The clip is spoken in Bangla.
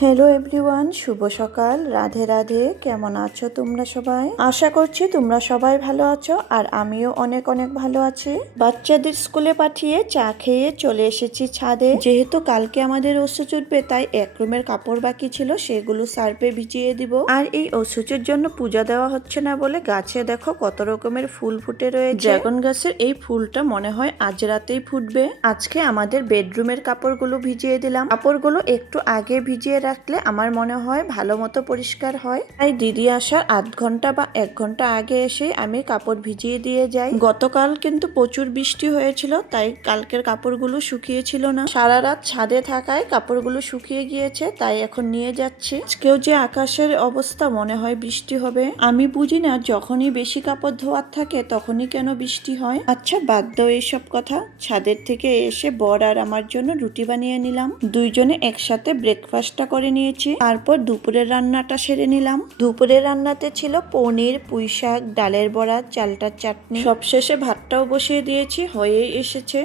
হ্যালো এভরিওয়ান, শুভ সকাল। রাধে রাধে। কেমন আছো তোমরা সবাই? আশা করছি তোমরা সবাই ভালো আছো, আর আমিও অনেক অনেক ভালো আছি। বাচ্চাদের স্কুলে পাঠিয়ে চা খেয়ে চলে এসেছি ছাদে। যেহেতু কালকে আমাদের ওষুধ উঠবে, তাই এক রুমের কাপড় বাকি ছিল, সেগুলো সার্ফে ভিজিয়ে দিব। আর এই ওষুধের জন্য পূজা দেওয়া হচ্ছে না বলে গাছে দেখো কত রকমের ফুল ফুটে রয়েছে। ড্রাগন গাছের এই ফুলটা মনে হয় আজ রাতেই ফুটবে। আজকে আমাদের বেডরুমের কাপড়গুলো ভিজিয়ে দিলাম। কাপড়গুলো একটু আগে ভিজিয়ে রাখলে আমার মনে হয় ভালো মতো পরিষ্কার হয়। তাই দিদি আসার আধ ঘন্টা বা 1 ঘন্টা আগে এসে আমি কাপড় ভিজিয়ে দিয়ে যাই। গতকাল কিন্তু প্রচুর বৃষ্টি হয়েছিল, তাই কালকের কাপড়গুলো শুকিয়েছিল না। সারা রাত ছাদে থাকায় কাপড়গুলো শুকিয়ে গিয়েছে, তাই এখন নিয়ে যাচ্ছি। আজকেও যে আকাশের অবস্থা, মনে হয় বৃষ্টি হবে। আমি বুঝি না, যখনই বেশি কাপড় ধোয়ার থাকে তখনই কেন বৃষ্টি হয়। আচ্ছা, বাদ দাও এইসব কথা। ছাদের থেকে এসে বর আর আমার জন্য রুটি বানিয়ে নিলাম। দুইজনে একসাথে ব্রেকফাস্টটা করে নিয়েছি। তারপর দুপুরের রান্নাটা সেরে নিলাম। দুপুরের রান্নাতে ছিল পনির, পুঁই শাক, ডালের বড়া, চালটার চাটনি। সবশেষে ভাতটাও বসিয়ে দিয়েছি, হয়েই এসেছে।